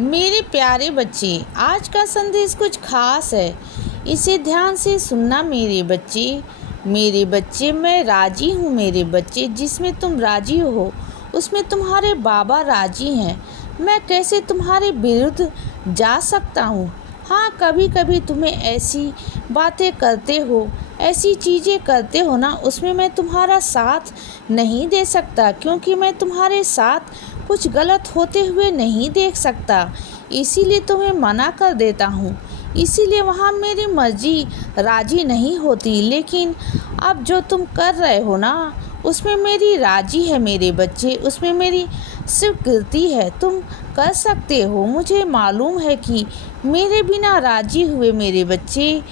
मेरे प्यारे बच्चे, आज का संदेश कुछ खास है। इसे ध्यान से सुनना मेरे बच्चे। मेरे बच्चे, मैं राजी हूँ मेरे बच्चे। जिसमें तुम राजी हो उसमें तुम्हारे बाबा राजी हैं। मैं कैसे तुम्हारे विरुद्ध जा सकता हूँ? हाँ, कभी कभी तुम्हें ऐसी बातें करते हो, ऐसी चीज़ें करते हो ना, उसमें मैं तुम्हारा साथ नहीं दे सकता, क्योंकि मैं तुम्हारे साथ कुछ गलत होते हुए नहीं देख सकता। इसीलिए तुम्हें मना कर देता हूँ। इसीलिए वहाँ मेरी मर्जी राजी नहीं होती। लेकिन अब जो तुम कर रहे हो ना, उसमें मेरी राजी है मेरे बच्चे, उसमें मेरी स्वीकृति है। तुम कर सकते हो। मुझे मालूम है कि मेरे बिना राजी हुए मेरे बच्चे,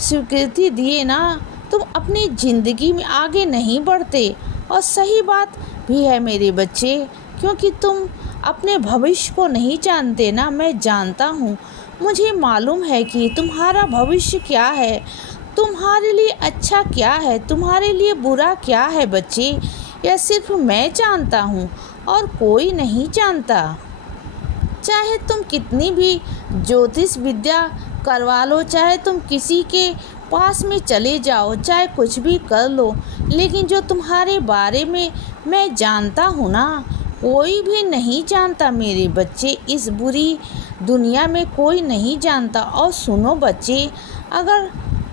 स्वीकृति दिए ना, तुम अपनी ज़िंदगी में आगे नहीं बढ़ते। और सही बात भी है मेरे बच्चे, क्योंकि तुम अपने भविष्य को नहीं जानते ना। मैं जानता हूँ, मुझे मालूम है कि तुम्हारा भविष्य क्या है, तुम्हारे लिए अच्छा क्या है, तुम्हारे लिए बुरा क्या है बच्चे। यह सिर्फ मैं जानता हूँ और कोई नहीं जानता। चाहे तुम कितनी भी ज्योतिष विद्या करवा लो, चाहे तुम किसी के पास में चले जाओ, चाहे कुछ भी कर लो, लेकिन जो तुम्हारे बारे में मैं जानता हूँ ना, कोई भी नहीं जानता मेरे बच्चे। इस बुरी दुनिया में कोई नहीं जानता। और सुनो बच्चे, अगर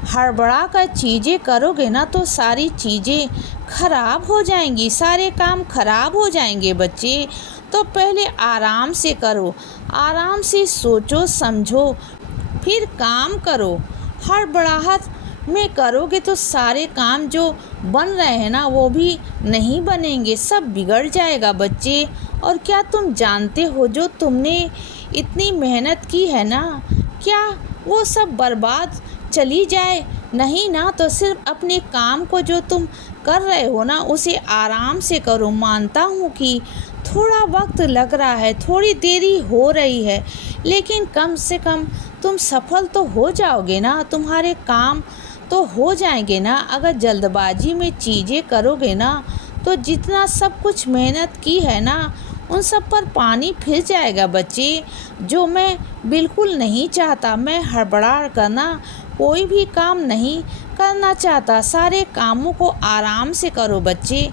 हड़बड़ा कर चीज़ें करोगे ना, तो सारी चीज़ें खराब हो जाएंगी, सारे काम खराब हो जाएंगे बच्चे। तो पहले आराम से करो, आराम से सोचो समझो, फिर काम करो। हड़बड़ाहट में करोगे तो सारे काम जो बन रहे हैं ना, वो भी नहीं बनेंगे, सब बिगड़ जाएगा बच्चे। और क्या तुम जानते हो, जो तुमने इतनी मेहनत की है ना, क्या वो सब बर्बाद चली जाए? नहीं ना। तो सिर्फ अपने काम को जो तुम कर रहे हो ना, उसे आराम से करो। मानता हूँ कि थोड़ा वक्त लग रहा है, थोड़ी देरी हो रही है, लेकिन कम से कम तुम सफल तो हो जाओगे ना, तुम्हारे काम तो हो जाएंगे ना। अगर जल्दबाजी में चीज़ें करोगे ना, तो जितना सब कुछ मेहनत की है ना, उन सब पर पानी फिर जाएगा बच्चे, जो मैं बिल्कुल नहीं चाहता। मैं हड़बड़ा करना कोई भी काम नहीं करना चाहता। सारे कामों को आराम से करो बच्चे,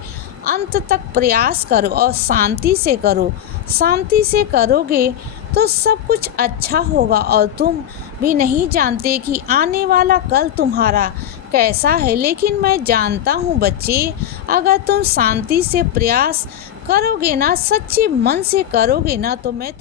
अंत तक प्रयास करो और शांति से करो। शांति से करोगे तो सब कुछ अच्छा होगा। और तुम भी नहीं जानते कि आने वाला कल तुम्हारा कैसा है, लेकिन मैं जानता हूँ बच्चे, अगर तुम शांति से प्रयास करोगे ना, सच्चे मन से करोगे ना, तो मैं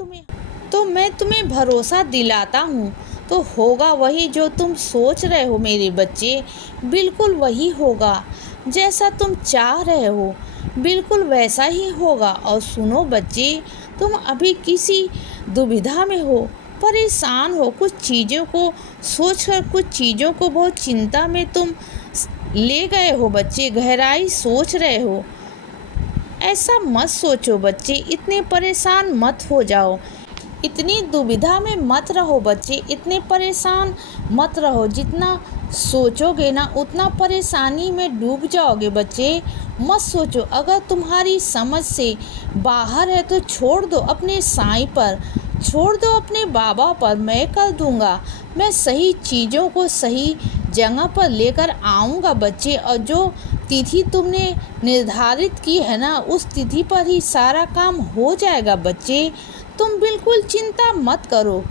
तुम्हें भरोसा दिलाता हूँ, तो होगा वही जो तुम सोच रहे हो मेरे बच्चे। बिल्कुल वही होगा, जैसा तुम चाह रहे हो बिल्कुल वैसा ही होगा। और सुनो बच्चे, तुम अभी किसी दुविधा में हो, परेशान हो, कुछ चीज़ों को सोचकर, कुछ चीज़ों को बहुत चिंता में तुम ले गए हो बच्चे, गहराई सोच रहे हो। ऐसा मत सोचो बच्चे, इतने परेशान मत हो जाओ, इतनी दुविधा में मत रहो बच्चे, इतने परेशान मत रहो। जितना सोचोगे ना, उतना परेशानी में डूब जाओगे बच्चे। मत सोचो, अगर तुम्हारी समझ से बाहर है तो छोड़ दो अपने साईं पर, छोड़ दो अपने बाबा पर। मैं कर दूंगा, मैं सही चीज़ों को सही जगह पर लेकर आऊँगा बच्चे। और जो तिथि तुमने निर्धारित की है ना, उस तिथि पर ही सारा काम हो जाएगा बच्चे। तुम बिल्कुल चिंता मत करो।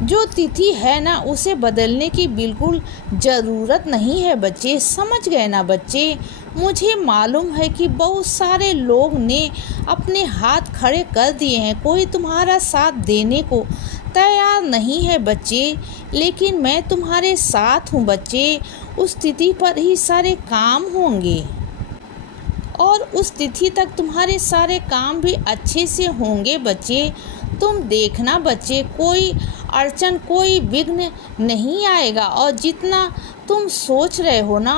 जो तिथि है ना, उसे बदलने की बिल्कुल ज़रूरत नहीं है बच्चे। समझ गए ना बच्चे? मुझे मालूम है कि बहुत सारे लोग ने अपने हाथ खड़े कर दिए हैं, कोई तुम्हारा साथ देने को तैयार नहीं है बच्चे, लेकिन मैं तुम्हारे साथ हूँ बच्चे। उस तिथि पर ही सारे काम होंगे और उस तिथि तक तुम्हारे सारे काम भी अच्छे से होंगे बच्चे। तुम देखना बच्चे, कोई अड़चन, कोई विघ्न नहीं आएगा। और जितना तुम सोच रहे हो ना,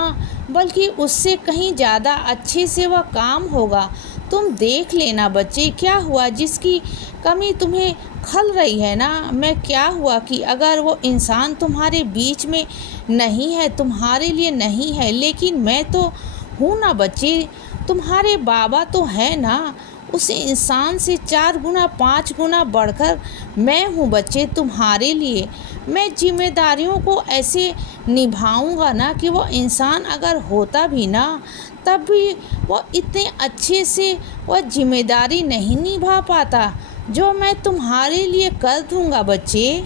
बल्कि उससे कहीं ज़्यादा अच्छे से वह काम होगा। तुम देख लेना बच्चे, क्या हुआ जिसकी कमी तुम्हें खल रही है ना, मैं क्या हुआ कि अगर वो इंसान तुम्हारे बीच में नहीं है, तुम्हारे लिए नहीं है, लेकिन मैं तो हूँ ना बच्चे। तुम्हारे बाबा तो है ना, उस इंसान से 4 गुना 5 गुना बढ़कर मैं हूँ बच्चे तुम्हारे लिए। मैं जिम्मेदारियों को ऐसे निभाऊंगा ना कि वो इंसान अगर होता भी ना तब भी वो इतने अच्छे से वह जिम्मेदारी नहीं निभा पाता जो मैं तुम्हारे लिए कर दूंगा बच्चे।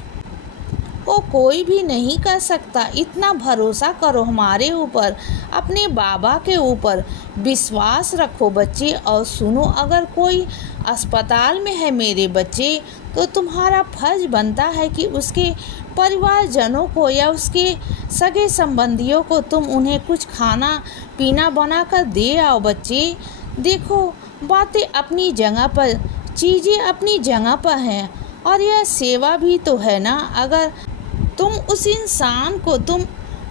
वो कोई भी नहीं कर सकता। इतना भरोसा करो हमारे ऊपर, अपने बाबा के ऊपर विश्वास रखो बच्चे। और सुनो, अगर कोई अस्पताल में है मेरे बच्चे तो तुम्हारा फर्ज बनता है कि उसके परिवारजनों को या उसके सगे संबंधियों को तुम उन्हें कुछ खाना पीना बना कर दे आओ बच्चे। देखो, बातें अपनी जगह पर, चीज़ें अपनी जगह पर हैं और यह सेवा भी तो है ना। अगर तुम उस इंसान को, तुम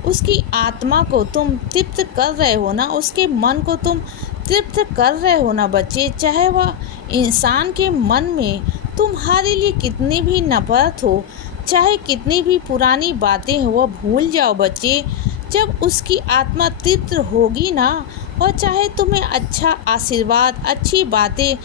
उसकी आत्मा को तुम तृप्त कर रहे हो ना, उसके मन को तुम तृप्त कर रहे हो ना बच्चे, चाहे वह इंसान के मन में तुम्हारे लिए कितनी भी नफरत हो, चाहे कितनी भी पुरानी बातें हो, वह भूल जाओ बच्चे। जब उसकी आत्मा तृप्त होगी ना, और चाहे तुम्हें अच्छा आशीर्वाद, अच्छी बातें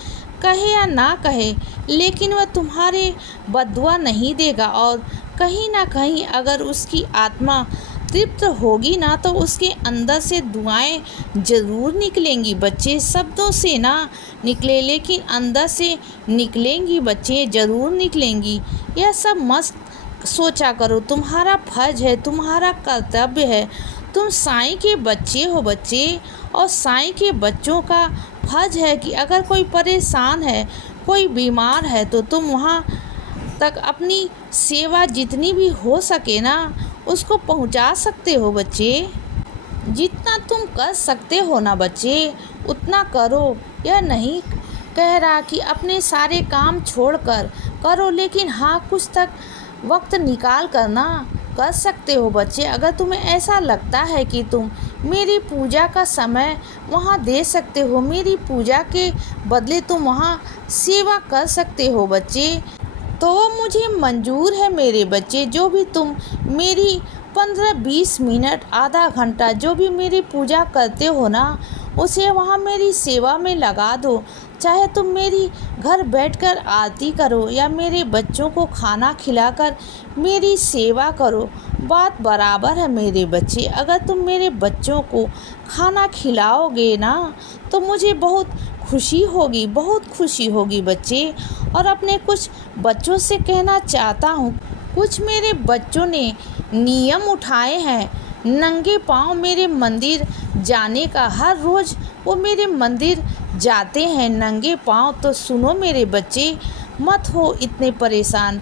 कहे या ना कहे, लेकिन वह तुम्हारे बददुआ नहीं देगा। और कहीं ना कहीं अगर उसकी आत्मा तृप्त होगी ना तो उसके अंदर से दुआएं ज़रूर निकलेंगी बच्चे। शब्दों से ना निकले लेकिन अंदर से निकलेंगी बच्चे, ज़रूर निकलेंगी। यह सब मत सोचा करो, तुम्हारा फर्ज है, तुम्हारा कर्तव्य है। तुम साईं के बच्चे हो बच्चे, और साईं के बच्चों का फर्ज है कि अगर कोई परेशान है, कोई बीमार है, तो तुम वहाँ तक अपनी सेवा जितनी भी हो सके ना उसको पहुंचा सकते हो बच्चे। जितना तुम कर सकते हो ना बच्चे उतना करो। यह नहीं कह रहा कि अपने सारे काम छोड़कर करो, लेकिन हाँ, कुछ तक वक्त निकाल कर ना कर सकते हो बच्चे। अगर तुम्हें ऐसा लगता है कि तुम मेरी पूजा का समय वहाँ दे सकते हो, मेरी पूजा के बदले तुम वहाँ सेवा कर सकते हो बच्चे, तो वो मुझे मंजूर है मेरे बच्चे। जो भी तुम मेरी 15-20 मिनट, आधा घंटा जो भी मेरी पूजा करते हो ना, उसे वहाँ मेरी सेवा में लगा दो। चाहे तुम मेरी घर बैठकर आरती करो या मेरे बच्चों को खाना खिलाकर मेरी सेवा करो, बात बराबर है मेरे बच्चे। अगर तुम मेरे बच्चों को खाना खिलाओगे ना तो मुझे बहुत खुशी होगी, बहुत खुशी होगी बच्चे। और अपने कुछ बच्चों से कहना चाहता हूँ, कुछ मेरे बच्चों ने नियम उठाए हैं नंगे पाँव मेरे मंदिर जाने का। हर रोज़ वो मेरे मंदिर जाते हैं नंगे पाँव। तो सुनो मेरे बच्चे, मत हो इतने परेशान,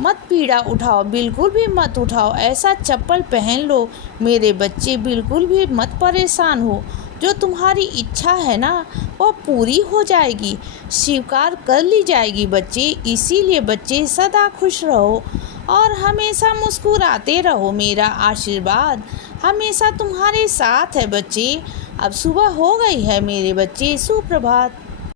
मत पीड़ा उठाओ, बिल्कुल भी मत उठाओ। ऐसा चप्पल पहन लो मेरे बच्चे, बिल्कुल भी मत परेशान हो। जो तुम्हारी इच्छा है ना वो पूरी हो जाएगी, स्वीकार कर ली जाएगी बच्चे। इसीलिए बच्चे सदा खुश रहो और हमेशा मुस्कुराते रहो। मेरा आशीर्वाद हमेशा तुम्हारे साथ है बच्चे। अब सुबह हो गई है मेरे बच्चे, सुप्रभात।